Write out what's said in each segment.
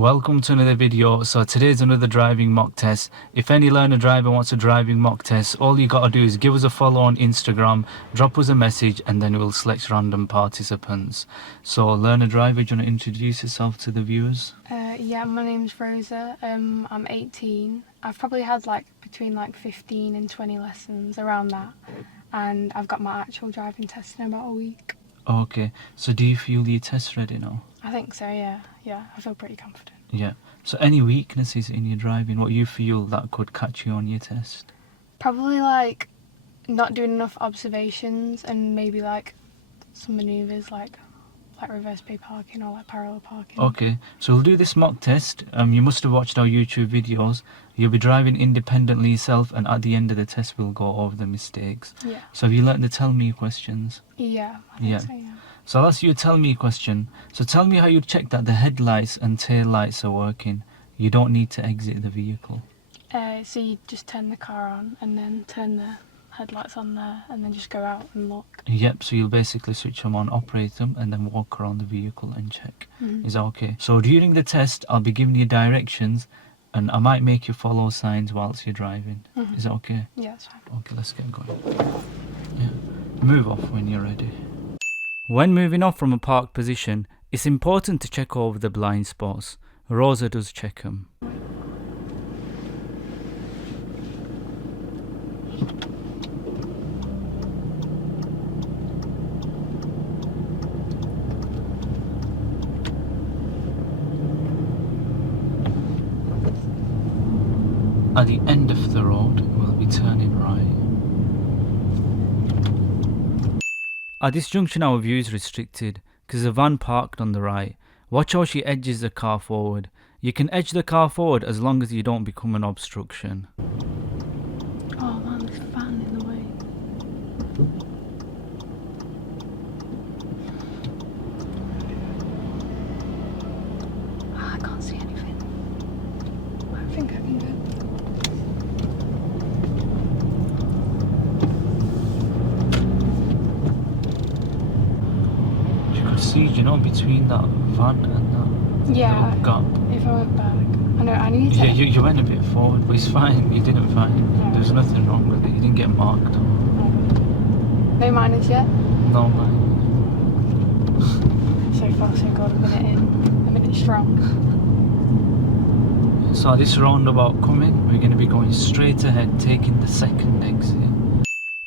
Welcome to another video. So today's another driving mock test. If any learner driver wants a driving mock test, all you gotta do is give us a follow on Instagram, drop us a message, and then we'll select random participants. So learner driver, do you want to introduce yourself to the viewers? Yeah, my name's Rosa. I'm 18. I've probably had between 15 and 20 lessons, around that, and I've got my actual driving test in about a week. Okay, so do you feel your test ready now? I think so, yeah. I feel pretty confident. Yeah. So any weaknesses in your driving, what you feel that could catch you on your test? Probably not doing enough observations and maybe some manoeuvres like reverse pay parking or parallel parking. Okay, so we'll do this mock test. You must have watched our YouTube videos. You'll be driving independently yourself, and at the end of the test we'll go over the mistakes. Yeah. So have you learned the tell me questions? Yeah, I think so, yeah. So I'll ask you a tell me question. So tell me how you check that the headlights and tail lights are working. You don't need to exit the vehicle. So you just turn the car on and then turn the headlights on there and then just go out and look. Yep, so you'll basically switch them on, operate them, and then walk around the vehicle and check. Mm-hmm. Is that okay? So during the test, I'll be giving you directions, and I might make you follow signs whilst you're driving. Mm-hmm. Is that okay? Yeah, that's fine. Okay, let's get going. Yeah. Move off when you're ready. When moving off from a parked position, it's important to check over the blind spots. Rosa does check them. At the end of the road, we'll be turning right. At this junction our view is restricted because the van parked on the right. Watch how she edges the car forward. You can edge the car forward as long as you don't become an obstruction. Oh man, there's a fan in the way. I can't see anything. I think I can go. See, between that van and that Yeah, little gap. if I went back. I know, I need to. Yeah, you went a bit forward, but it's fine. You didn't find. No. There's nothing wrong with it. You didn't get marked. No minors yet? No, man. So far so good, a minute strong. So this roundabout coming, we're going to be going straight ahead, taking the second exit.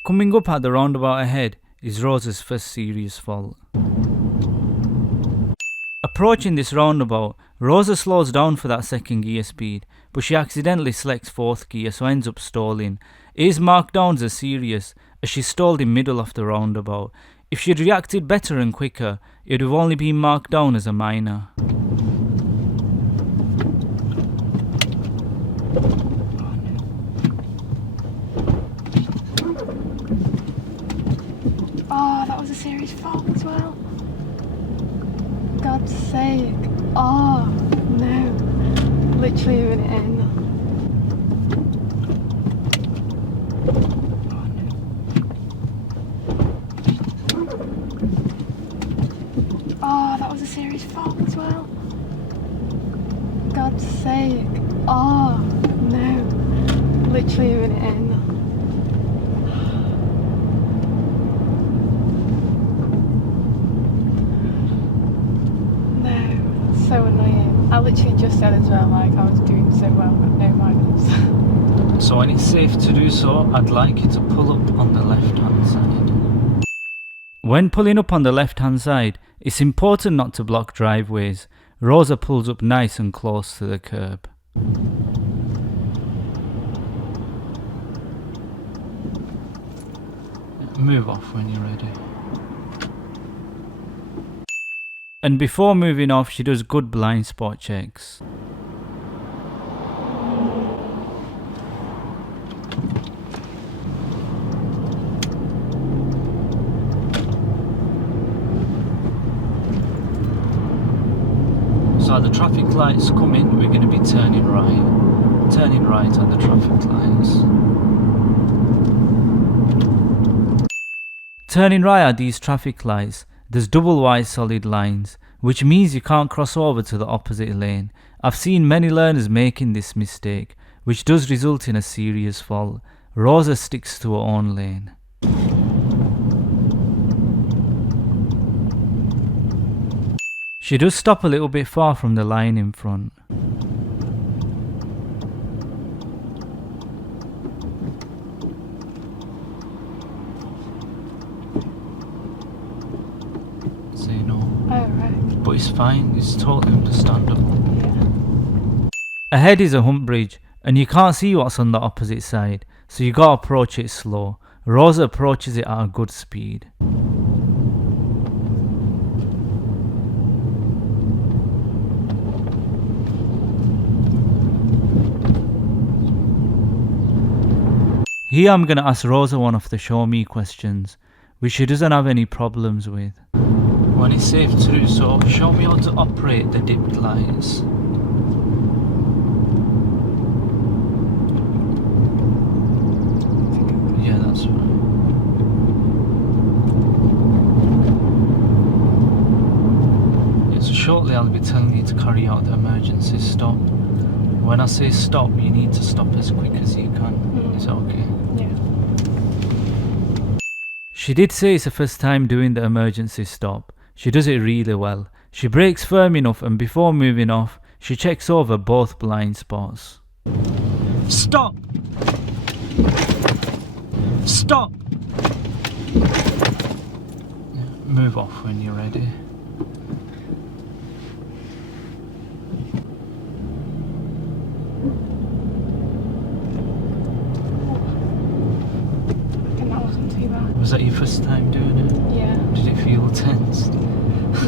Coming up at the roundabout ahead is Rosa's first serious fault. Approaching this roundabout, Rosa slows down for that second gear speed, but she accidentally selects fourth gear, so ends up stalling. It is marked down as serious, as she stalled in middle of the roundabout. If she'd reacted better and quicker, it would have only been marked down as a minor. Oh, that was a serious fault as well. God's sake. Oh, no. Literally a minute in. Oh, that was a serious fault as well. God's sake. Oh, no. Literally a minute in. So annoying. I literally just said as well, I was doing so well with no minors. So when it's safe to do so, I'd like you to pull up on the left hand side. When pulling up on the left hand side, it's important not to block driveways. Rosa pulls up nice and close to the curb. Move off when you're ready. And before moving off, she does good blind spot checks. So the traffic lights come in, we're going to be turning right. Turning right on the traffic lights. Turning right at these traffic lights, there's double wide solid lines, which means you can't cross over to the opposite lane, I've seen many learners making this mistake, which does result in a serious fault. Rosa sticks to her own lane. She does stop a little bit far from the line in front. Say no. Oh, right. But it's fine, it's totally understandable. Yeah. Ahead is a hump bridge, and you can't see what's on the opposite side, so you gotta approach it slow. Rosa approaches it at a good speed. Here I'm gonna ask Rosa one of the show me questions, which she doesn't have any problems with. When it's safe to do so, show me how to operate the dipped lights. Yeah, that's right. Yeah, so shortly I'll be telling you to carry out the emergency stop. When I say stop, you need to stop as quick as you can. Is that okay? Yeah. She did say it's the first time doing the emergency stop. She does it really well. She brakes firm enough, and before moving off, she checks over both blind spots. Stop! Stop! Yeah, move off when you're ready. I think that wasn't too bad. Was that your first time doing it? Yeah. Did it feel tense?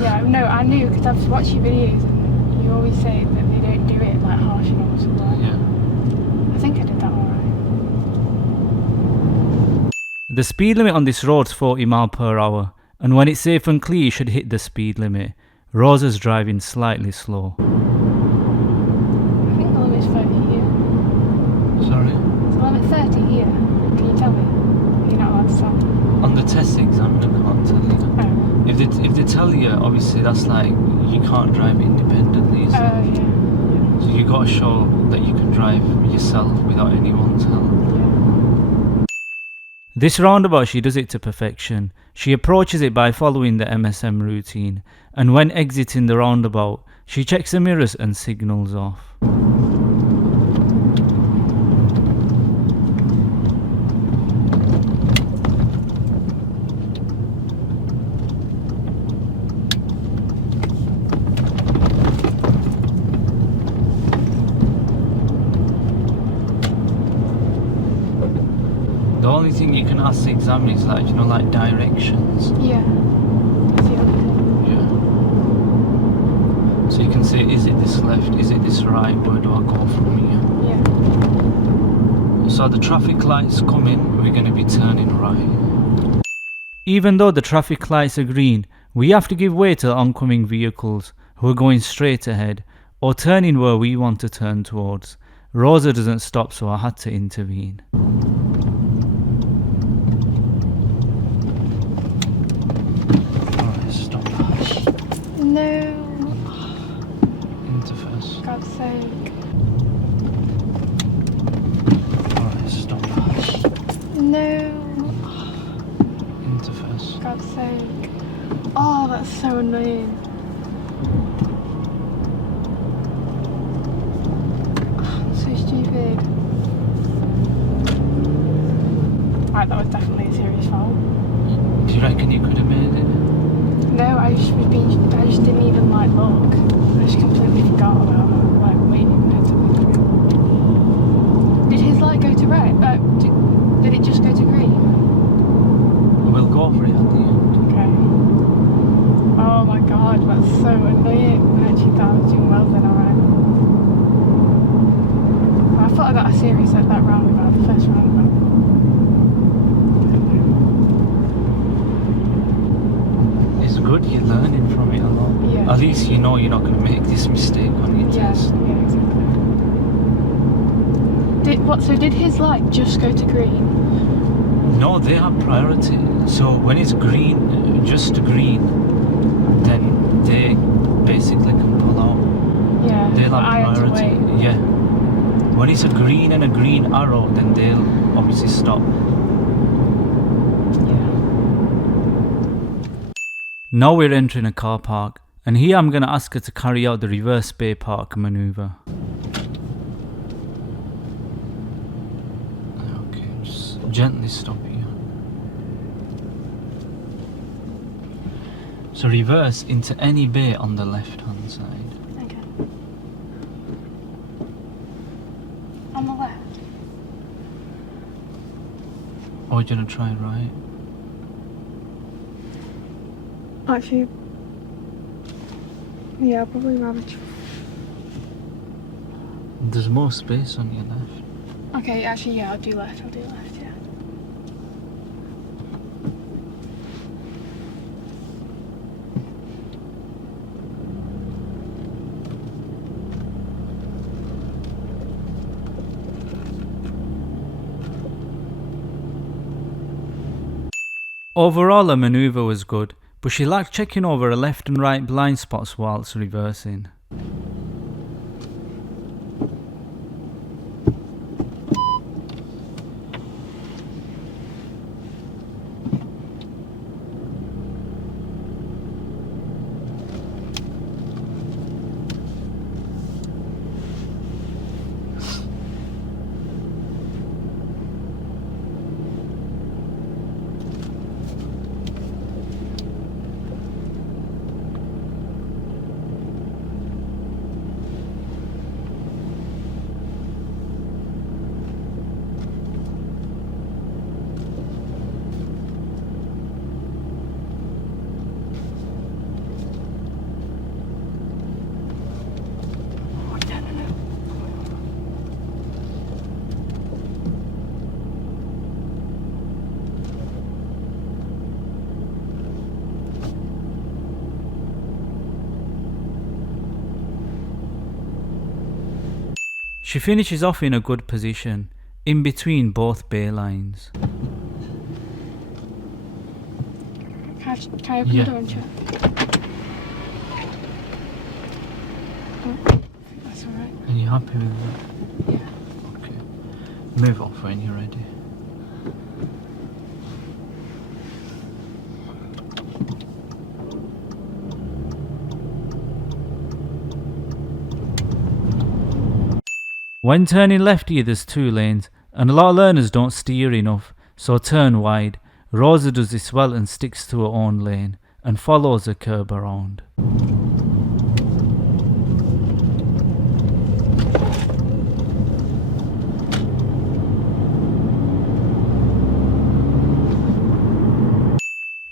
Yeah, no, I knew because I've watched your videos and you always say that they don't do it like harsh enough or something. Yeah. I think I did that alright. The speed limit on this road's 40 mph, and when it's safe and clear you should hit the speed limit. Rosa's driving slightly slow. I think the limit's 30 here. Sorry? Is the limit 30 here? Can you tell me? You're not allowed to tell. On the test exam, I can't tell you that. Oh. If they tell you, obviously that's like you can't drive independently. So, Oh, yeah. so you got to show that you can drive yourself without anyone's help. This roundabout, she does it to perfection. She approaches it by following the MSM routine, and when exiting the roundabout, she checks the mirrors and signals off. The only thing you can ask the examiner is like, like directions. Yeah. That's the only thing. Yeah. So you can say, is it this left, is it this right, where do I go from here? Yeah. So the traffic lights come in, we're going to be turning right. Even though the traffic lights are green, we have to give way to the oncoming vehicles who are going straight ahead or turning where we want to turn towards. Rosa doesn't stop, so I had to intervene. Alright, stop. No. Into first. God's sake. Alright, stop. No. Into first. God's sake. Oh, that's so annoying. So stupid. Right, that was definitely a serious foul. Do you reckon you could have made it? No, I just didn't even like look. I just completely forgot about like waiting for it to go through. Did his light go to red? Did it just go to green? We'll go for it at the end. Okay. Oh my god, that's so annoying. I actually thought I was doing well then, alright. I thought I got a series at that roundabout, the first roundabout. It's good, you're learning from it a lot. Yeah. At least you know you're not going to make this mistake on your test. Yeah, exactly. So did his light just go to green? No, they have priority. So when it's green, just green, then they basically can pull out. Yeah, They'll but have I had to priority. wait. Yeah. When it's a green and a green arrow, then they'll obviously stop. Yeah. Now we're entering a car park, and here I'm going to ask her to carry out the reverse bay park maneuver. Okay, just gently stop here. So reverse into any bay on the left hand side. Okay. On the left. Or do you want to try right? Actually, yeah, I'd probably rather. There's more space on your left. Okay, actually, yeah, I'll do left, yeah. Overall, her maneuver was good, but she lacked checking over her left and right blind spots whilst reversing. She finishes off in a good position, in between both bay lines. Can I open the door and check? Oh, that's alright. Are you happy with that? Yeah. Okay. Move off when you're ready. When turning left here there's two lanes, and a lot of learners don't steer enough, so turn wide. Rosa does this well and sticks to her own lane, and follows a curb around.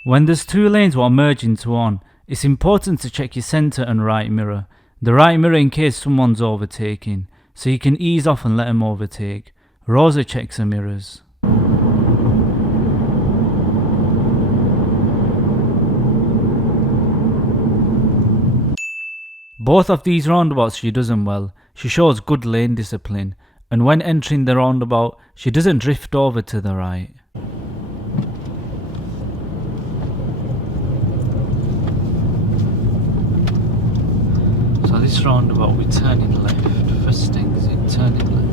When there's two lanes what merge into one, it's important to check your centre and right mirror. The right mirror in case someone's overtaking, so you can ease off and let them overtake. Rosa checks her mirrors. Both of these roundabouts she does them well. She shows good lane discipline, and when entering the roundabout, she doesn't drift over to the right. So this roundabout we turn in left. First exit, turn in left.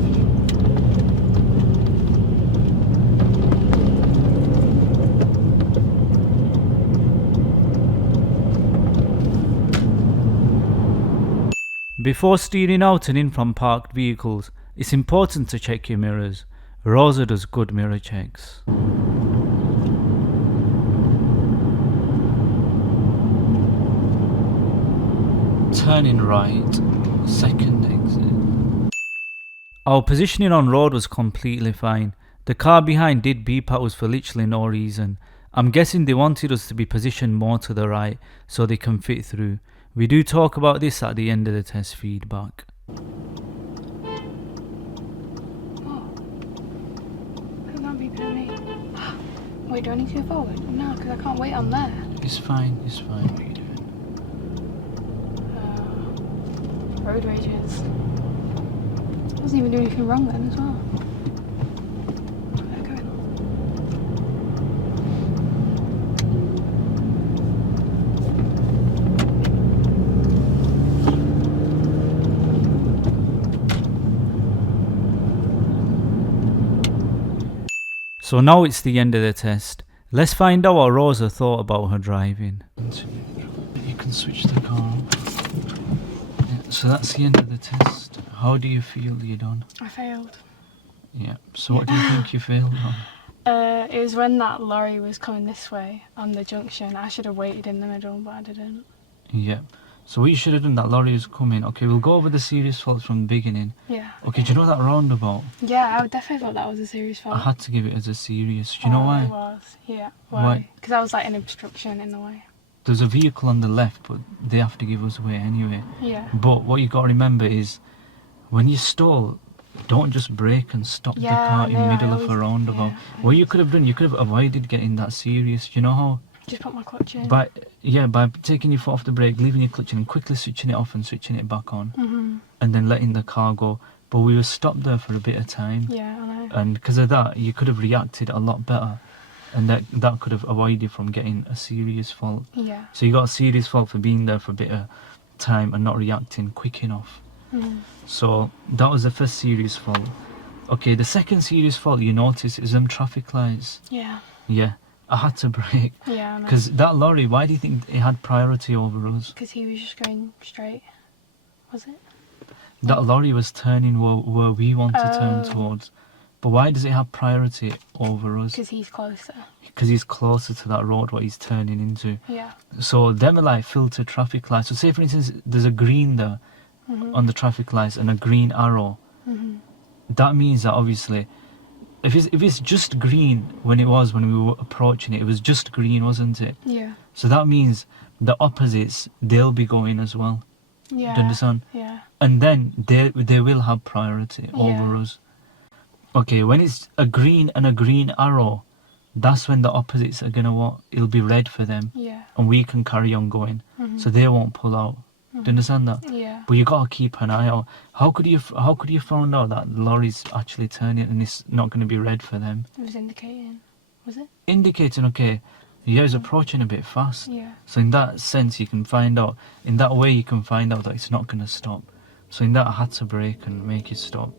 Before steering out and in from parked vehicles, it's important to check your mirrors. Rosa does good mirror checks. Turning right, second exit. Our positioning on road was completely fine. The car behind did beep at us for literally no reason. I'm guessing they wanted us to be positioned more to the right so they can fit through. We do talk about this at the end of the test feedback. Oh. Why not beeping at me? Wait, do I need to go forward? No, because I can't wait on there. It's fine, it's fine. What are you doing? Road rages. Wasn't even doing anything wrong then as well. Where am I going? So now it's the end of the test. Let's find out what Rosa thought about her driving. You can switch the car on. Yeah, so that's the end of the test. How do you feel you're done? I failed. Yeah, so what do you think you failed on? It was when that lorry was coming this way on the junction. I should have waited in the middle, but I didn't. Yeah. So what you should have done, that lorry was coming. Okay, we'll go over the serious faults from the beginning. Yeah. Okay, do you know that roundabout? Yeah, I definitely thought that was a serious fault. I had to give it as a serious. Do you know why? It was, yeah. Why? Why? Because I was like an obstruction in the way. There's a vehicle on the left, but they have to give us way anyway. Yeah. But what you got to remember is, when you stall, don't just brake and stop the car in the middle of a roundabout. Yeah, What you could have done, you could have avoided getting that serious. Do you know how? Just put my clutch in. By taking your foot off the brake, leaving your clutch in, and quickly switching it off and switching it back on, and then letting the car go. But we were stopped there for a bit of time. Yeah, I know. And because of that, you could have reacted a lot better, and that could have avoided you from getting a serious fault. Yeah. So you got a serious fault for being there for a bit of time and not reacting quick enough. So that was the first serious fault. Okay, the second serious fault you notice is them traffic lights. Yeah. Yeah, I had to brake. Yeah, I know. Because that lorry, why do you think it had priority over us? Because he was just going straight. Was it? That lorry was turning where we want to turn towards. But why does it have priority over us? Because he's closer. Because he's closer to that road what he's turning into. Yeah. So them are like filtered traffic lights. So say for instance there's a green there on the traffic lights and a green arrow. That means that obviously if it's just green when we were approaching it was just green, wasn't it? Yeah. So that means the opposites, they'll be going as well. Yeah. Do you understand? Yeah. And then they will have priority over us. Okay, when it's a green and a green arrow, that's when the opposites are gonna it'll be red for them. Yeah. And we can carry on going. So they won't pull out. Do you understand that? Yeah. But you gotta keep an eye out. How could you find out that the lorry's actually turning and it's not gonna be red for them? It was indicating. Was it? Indicating, okay, yeah, it's approaching a bit fast. Yeah. So in that sense you can find out, in that way you can find out that it's not gonna stop. So in that I had to brake and make it stop.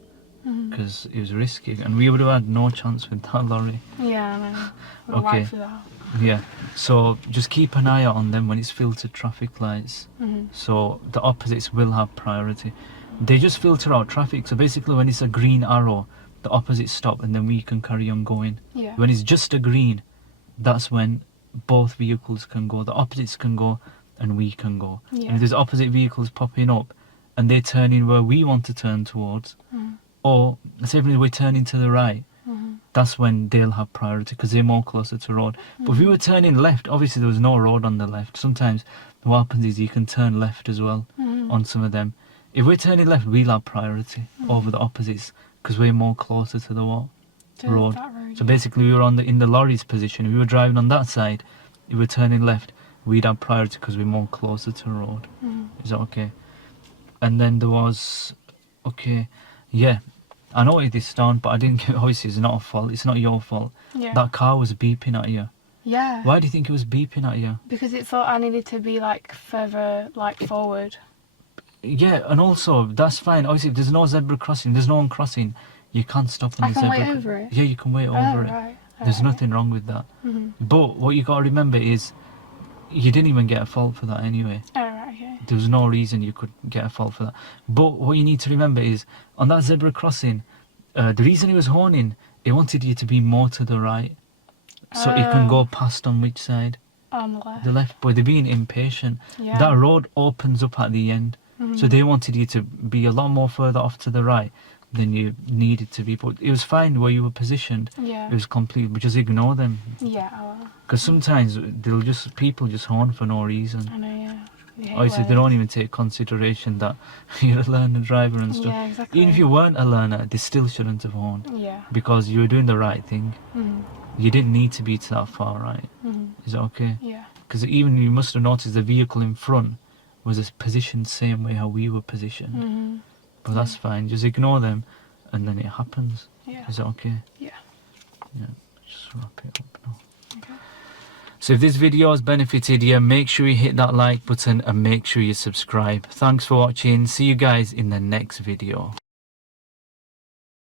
Because it was risky and we would have had no chance with that lorry. Yeah, I know. Okay. Yeah, so just keep an eye out on them when it's filtered traffic lights. So the opposites will have priority. They just filter out traffic, so basically when it's a green arrow, the opposites stop and then we can carry on going. Yeah. When it's just a green, that's when both vehicles can go. The opposites can go and we can go. Yeah. And if there's opposite vehicles popping up and they're turning where we want to turn towards, or say if we're turning to the right, that's when they'll have priority because they're more closer to road. But if we were turning left, obviously there was no road on the left. Sometimes what happens is you can turn left as well on some of them. If we're turning left, we'll have priority over the opposites because we're more closer to the road. So basically we were in the lorry's position. If we were driving on that side, if we're turning left, we'd have priority because we're more closer to the road. Is that okay? And then there was, okay, yeah, I noted this down, but I didn't get, obviously it's not a fault, it's not your fault. Yeah. That car was beeping at you. Yeah. Why do you think it was beeping at you? Because it thought I needed to be like further forward. Yeah, and also, that's fine. Obviously, if there's no zebra crossing, there's no one crossing, you can't stop on I the can zebra. wait over it? Yeah, you can wait over it. Right. There's nothing wrong with that. But what you got to remember is, you didn't even get a fault for that anyway. Oh, right, okay. There was no reason you could get a fault for that. But what you need to remember is, on that zebra crossing, the reason he was horning, he wanted you to be more to the right. So it can go past on which side? On the left. The left. But they're being impatient. Yeah. That road opens up at the end. So they wanted you to be a lot more further off to the right than you needed to be. But it was fine where you were positioned. Yeah. It was complete, but just ignore them. Yeah, I will. Because sometimes people just horn for no reason. I know, yeah. Obviously, they don't even take consideration that you're a learner driver and stuff. Yeah, exactly. Even if you weren't a learner, they still shouldn't have horned. Yeah. Because you were doing the right thing. You didn't need to be to that far right. Is that okay? Yeah. Because even you must have noticed the vehicle in front was positioned same way how we were positioned. But that's fine. Just ignore them, and then it happens. Yeah. Is that okay? Yeah. Yeah. Just wrap it up now. Okay. So if this video has benefited you, make sure you hit that like button and make sure you subscribe. Thanks for watching. See you guys in the next video.